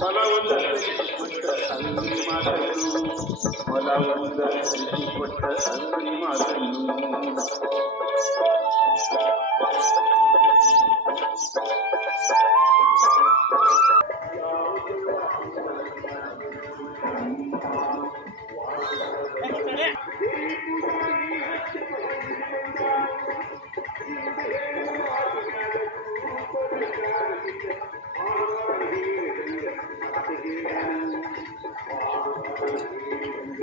மன ஒன்று ಗತಿ ಬಿಡದೆ ಮಾಡು ನಿತ್ಯ ನಿನ್ನ ಮಗನಿಂದ ಒಂದು ಶಕ್ತಿ ಉಂಟೆಯೋ. ಅಪ್ಪನೂರ ಬಂದ ಮಗ ಲಕ್ಷ್ಮಣನ ಕರೆದ ಕಿರಿಯಾಗ ಬಲವಂತ ಕೊಟ್ಟ ಅಂಗಿ ಮಾತನ್ನು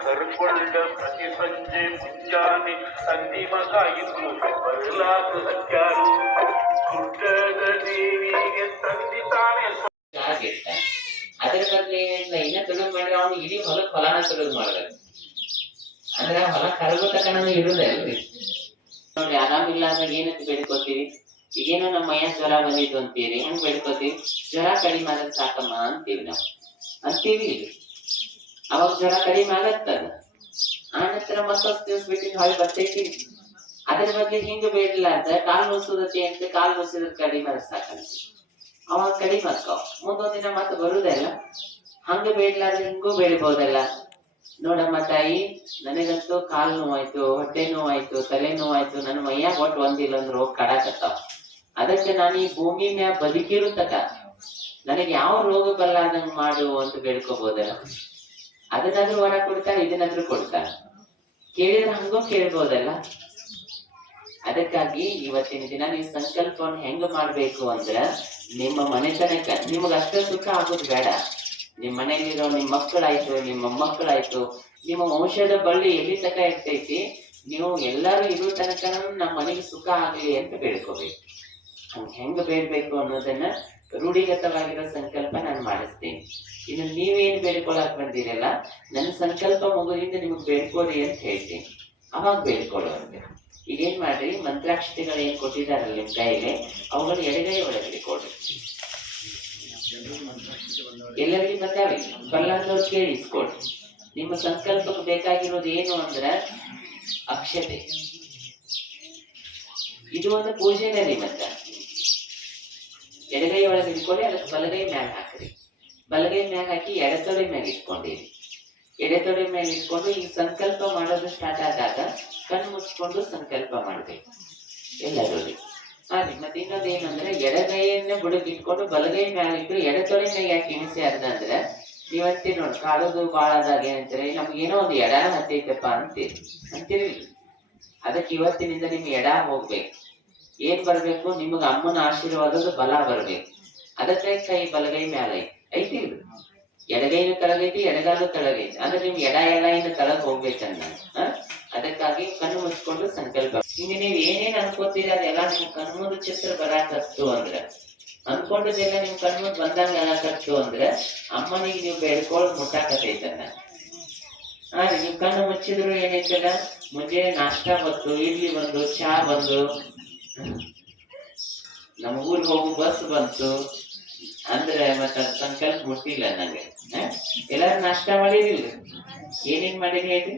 ಕರ್ಕೊಂಡ ಪ್ರತಿ ಸಂಜೆ ಮುಂಜಾನೆ ಮಗ ಇದ್ದು ಬರಲಾಕ ಹತ್ಯಾರು ದುರ್ಗದ ದೇವಿಗೆ ತಂದಿ ತಾನೇ ಅದ್ರ ಬದ್ಲಿ ಇನ್ನ ತುಳುಗ್ ಮಾಡಿದ್ರೆ ಅವ್ನು ಇಡೀ ಹೊಲಕ್ ಹೊಲಾನ ತುಳುಗ್ ಅಂದ್ರೆ ಹೊಲ ಕರಗೋ ತಕ ನಮಗೆ ಇರುದೇ ಅಲ್ರಿ. ನೋಡಿ ಆರಾಮಿಲ್ಲ ಅಂದ್ರೆ ಏನಂತ ಬೇಡ್ಕೋತೀವಿ ಈಗೇನೋ ನಮ್ಮ ಮೈಯ ಜ್ವರ ಬಂದಿದ್ದು ಅಂತೀರಿ. ಹೆಂಗ್ ಬೇಡ್ಕೋತೀವಿ ಜ್ವರ ಕಡಿಮೆ ಆದ್ರೆ ಸಾಕಮ್ಮ ಅಂತೀವಿ ನಾವು. ಅಂತೀವಿ ಅವಾಗ ಜ್ವರ ಕಡಿಮೆ ಆಗತ್ತದ ಆನಂತರ ನಂತರ ಮತ್ತೊಂದು ದಿವಸ ಬಿಟ್ಟು ಹಾಳು ಬರ್ತೈತಿ ಅದ್ರ ಬದಲು ಹಿಂಗ ಬೇಡಲ್ಲ ಅಂತ ಕಾಲ್ ನುಸುದತಿ ಅಂತ ಕಾಲು ನುಸಿದ್ರೆ ಕಡಿಮೆ ಸಾಕಂತ ಅವಾಗ ಕಡಿಮೆ ಆಕ್ಕಾವ ಮುಂದೊಂದ್ ದಿನ ಮತ್ತೆ ಬರುದಲ್ಲ ಹಂಗ ಬೇಡ್ಲಾರ್ದೆ ಹಿಂಗೂ ಬೇಡ್ಬೋದಲ್ಲ. ನೋಡಮ್ಮ ತಾಯಿ, ನನಗಂತೂ ಕಾಲು ನೋವಾಯ್ತು, ಹೊಟ್ಟೆ ನೋವಾಯ್ತು, ತಲೆ ನೋವಾಯ್ತು, ನನ್ನ ಮೈಯಾಗ ಒಟ್ಟು ಒಂದಿಲ್ಲ ಅಂದ್ರೆ ರೋಗ ಕಡಾಕತ್ತಾವ. ಅದಕ್ಕೆ ನಾನು ಈ ಭೂಮಿ ಮ್ಯಾಗ ಬದುಕಿರು ನನಗೆ ಯಾವ ರೋಗ ಬರಲಾರ್ದಂಗ್ ಮಾಡು ಅಂತ ಬೇಡ್ಕೋಬೋದಲ್ಲ. ಅದನ್ನಾದ್ರೂ ವರ ಕೊಡ್ತಾರೆ ಇದನ್ನಾದ್ರೂ ಕೊಡ್ತಾರೆ ಕೇಳಿದ್ರೆ ಹಂಗೋ ಕೇಳ್ಬೋದಲ್ಲ? ಅದಕ್ಕಾಗಿ ಇವತ್ತಿನ ದಿನ ನೀವು ಸಂಕಲ್ಪವನ್ನು ಹೆಂಗ ಮಾಡ್ಬೇಕು ಅಂದ್ರ, ನಿಮ್ಮ ಮನೆತನಕ್ಕೆ ನಿಮಗೆ ಅಷ್ಟೇ ಸುಖ ಆಗೋದು ಬೇಡ. ನಿಮ್ಮ ಮನೆಯಲ್ಲಿರೋ ನಿಮ್ಮ ಮಕ್ಕಳಾಯ್ತು, ನಿಮ್ಮ ಮೊಮ್ಮಕ್ಕಳಾಯ್ತು, ನಿಮ್ಮ ವಂಶದ ಬಳ್ಳಿ ಎಲ್ಲಿ ತಕ ಇರ್ತೈತಿ, ನೀವು ಎಲ್ಲಾರು ಇರೋ ತನಕ ನಮ್ಮ ಮನೆಗೆ ಸುಖ ಆಗಲಿ ಅಂತ ಬೇಡ್ಕೋಬೇಕು. ಹೆಂಗ್ ಹೆಂಗ ಬೇಡ್ಬೇಕು ಅನ್ನೋದನ್ನ ರೂಢಿಗತವಾಗಿರೋ ಸಂಕಲ್ಪ ನಾನು ಮಾಡಿಸ್ತೀನಿ. ಇನ್ನು ನೀವೇನು ಬೇಡ್ಕೊಳಕ್ ಬಂದಿರಲ್ಲ ನನ್ನ ಸಂಕಲ್ಪ ಮಗುವಿಂದ ನಿಮಗೆ ಬೇಡ್ಕೊಡಿ ಅಂತ ಹೇಳ್ತೀನಿ. ಅವಾಗ ಬೇಡ್ಕೊಳ್ಳುವಂತೆ ಈಗೇನ್ ಮಾಡ್ರಿ, ಮಂತ್ರಾಕ್ಷತೆಗಳು ಏನ್ ಕೊಟ್ಟಿದಾರಲ್ಲ ನಿಮ್ ಅವುಗಳು ಎಡಗೈ ಒಳಗಡೆ ಕೊಡ್ರಿ. ಎಲ್ಲರಿಗೂ ಬರ್ತಾವೆ ಬರ್ಲಾರ್ದವ್ರು ಕೇಳಿಸ್ಕೊಡ್ರಿ ನಿಮ್ಮ ಸಂಕಲ್ಪಕ್ಕೆ ಬೇಕಾಗಿರೋದು ಏನು ಅಂದ್ರ ಅಕ್ಷತೆ. ಇದು ಒಂದು ಪೂಜೆನೇ ಮತ್ತ ಎಡಗೈ ಒಳಗೆ ಇಟ್ಕೊಳ್ಳಿ ಅದಕ್ಕೆ ಬಲಗೈ ಮ್ಯಾಗ ಹಾಕ್ರಿ. ಬಲಗೈ ಮ್ಯಾಗ ಹಾಕಿ ಎಡತೊಡೆ ಮ್ಯಾಗ ಇಟ್ಕೊಂಡಿರಿ ಎಡೆತೊಡೆ ಮೇಲೆ ಇಟ್ಕೊಂಡು ಈ ಸಂಕಲ್ಪ ಮಾಡೋದು ಸ್ಟಾರ್ಟ್ ಆದಾಗ ಕಣ್ಣು ಮುಚ್ಕೊಂಡು ಸಂಕಲ್ಪ ಮಾಡಬೇಕು. ಎಲ್ಲರೂ ರೀ ಮತ್ತೆ ಇನ್ನೊಂದು ಏನಂದ್ರೆ ಎಡಗೈಯನ್ನ ಬುಡಕ್ ಇಟ್ಕೊಂಡು ಬಲಗೈ ಮ್ಯಾಲ ಇಟ್ಟು ಎಡತೊಡೆ ಮ್ಯಾಗ ಯಾಕೆ ಹಿಂಸೆ ಅಂದ್ರೆ ನೀವಂತೀರಿ ನೋಡಿ ಕಾಡೋದು ಬಾಳ ಆದಾಗ ಏನಂತೀರಿ ನಮ್ಗೆ ಏನೋ ಒಂದು ಎಡ ಹತ್ತೈತಪ್ಪ ಅಂತೀರಿ. ಅಂತೀರಿ ಅದಕ್ಕೆ ಇವತ್ತಿನಿಂದ ನಿಮ್ಗೆ ಎಡ ಹೋಗ್ಬೇಕು. ಏನ್ ಬರ್ಬೇಕು? ನಿಮಗ ಅಮ್ಮನ ಆಶೀರ್ವಾದದ ಬಲ ಬರ್ಬೇಕು. ಅದಕ್ಕೆ ಕೈ, ಬಲಗೈ, ಮ್ಯಾಲ. ಐತಿ ಇದು? ಎಡಗೈನು ತಳಗೈತಿ ಎಡಗಾಲು ತಳಗೈತಿ ಅಂದ್ರೆ ನಿಮ್ ಎಡ ಇನ್ನು ತಳಗ್ ಹೋಗ್ಬೇಕನ್ನ ಅದಕ್ಕಾಗಿ ಕಣ್ಣು ಮುಚ್ಕೊಂಡು ಸಂಕಲ್ಪ. ಹಿಂಗ ನೀವ್ ಏನೇನ್ ಅನ್ಕೋತೀರಿ ಅದೆಲ್ಲ ನಿಮ್ ಕಣ್ಮುಂದ ಚಿತ್ರ ಬರಾಕತ್ತು ಅಂದ್ರ? ಅನ್ಕೊಂಡದೆಲ್ಲ ನಿಮ್ ಕಣ್ಮುಂದ್ ಬಂದಂಗ ಆಗಕತ್ತು ಅಂದ್ರ ಅಮ್ಮನಿಗೆ ನೀವು ಬೇಡ್ಕೊಳ್ ಮುಟ್ಟಾಕತೈತನ್ನ ಹಾ ನೀವ್ ಕಣ್ಣು ಮುಚ್ಚಿದ್ರು ಏನೈತಲ್ಲ ಮುಂಜಾನೆ ನಾಷ್ಟಾ ಬಂತು, ಇಡ್ಲಿ ಬಂದು, ಚಾ ಬಂದು ನಮ್ಮ ಊರಿಗೆ ಹೋಗಿ ಬಸ್ ಬಂತು. ಅಂದ್ರೆ ಮತ್ತೆ ಮತ್ತ ಸಂಕಲ್ಪ ಮುಟ್ಟಿಲ್ಲ ನಂಗೆ ಎಲ್ಲರೂ ನಾಷ್ಟ ಮಾಡಿರಿಲ್ಲ ಏನೇನ್ ಮಾಡಿರಿ ಹೇಳಿ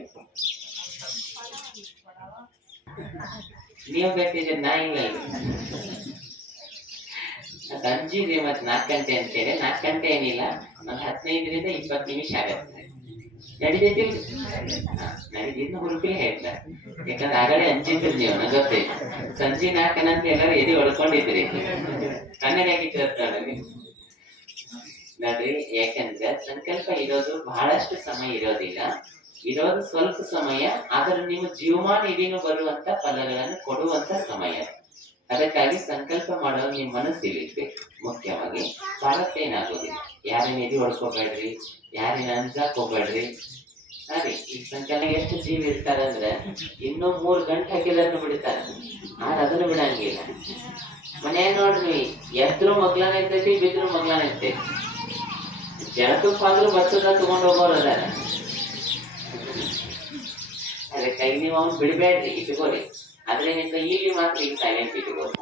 ನೀವು ಬೇಕಿದ್ರೆ ನಾ ಇಲ್ಲ ಮತ್ ಅಂಜಿದ್ರಿ ಮತ್ ನಾಲ್ಕು ಗಂಟೆ ಅಂತೇಳಿ ನಾಲ್ಕು ಗಂಟೆ ಏನಿಲ್ಲ, ಒಂದ್ ಹದಿನೈದರಿಂದ ಇಪ್ಪತ್ತು ನಿಮಿಷ ಆಗತ್ತೆ. ನಡಿತೈತಿಲ್ರಿ ಯಾಕಂದ್ರೆ ಆಗಲೇ ಜೀವನ ನೀವು, ನಂಗೆ ಸಂಜೆ ನಾಲ್ಕನಂತ ಎಲ್ಲರೂ ಎದೆ ಹೊಡ್ಕೊಂಡಿದ್ರಿ ಕಣ್ಣನಾಗಿ ಕೇಳ್ತಾಳೆ ನೋಡ್ರಿ, ಯಾಕಂದ್ರೆ ಸಂಕಲ್ಪ ಇರೋದು ಬಹಳಷ್ಟು ಸಮಯ ಇರೋದಿಲ್ಲ. ಇರೋದು ಸ್ವಲ್ಪ ಸಮಯ, ಆದ್ರೆ ನೀವು ಜೀವಮಾನ ಇಡೀನು ಬರುವಂತ ಫಲಗಳನ್ನು ಕೊಡುವಂತ ಸಮಯ. ಅದಕ್ಕಾಗಿ ಸಂಕಲ್ಪ ಮಾಡೋದು ನಿಮ್ಮ ಇರುತ್ತೆ ಮುಖ್ಯವಾಗಿ ಏನಾಗೋದಿಲ್ಲ. ಯಾರೇನು ಎದೆ ಹೊಡ್ಕೋಬೇಡ್ರಿ ಯಾರಿನ ಅಂಜಾಕ್ ಹೋಗ್ಬೇಡ್ರಿ ಸರಿ ಸಂಕಲ್ಪ ಎಷ್ಟು ಜೀವಿ ಇರ್ತಾರೆ ಅಂದ್ರೆ ಇನ್ನೂ ಮೂರು ಗಂಟೆ ಹಾಕಿದಾರನು ಬಿಡ್ತಾರೆ. ಆದ್ರೆ ಅದನ್ನು ಬಿಡಂಗಿಲ್ಲ. ಮನೆ ನೋಡ್ರಿ, ಎದ್ರು ಮಗ್ಲಾನ ಇರ್ತೈತಿ, ಬಿದ್ರು ಮಗ್ಲಾನ ಇರ್ತೈತಿ. ಜಳಕಕ್ಕೆ ಆದ್ರೂ ಬಚ್ಚದ ತಗೊಂಡು ಹೋಗೋರು ಅದಾರ. ಕೈ ನೀವು ಅವ್ನು ಬಿಡಬೇಡ್ರಿ ಇಟ್ಕೋರಿ ಅದ್ರಿಂದ ಇಲ್ಲಿ ಮಾತ್ರ ಈಗ ಸೈಲೆಂಟ್ ಇಟ್ಕೋರಿ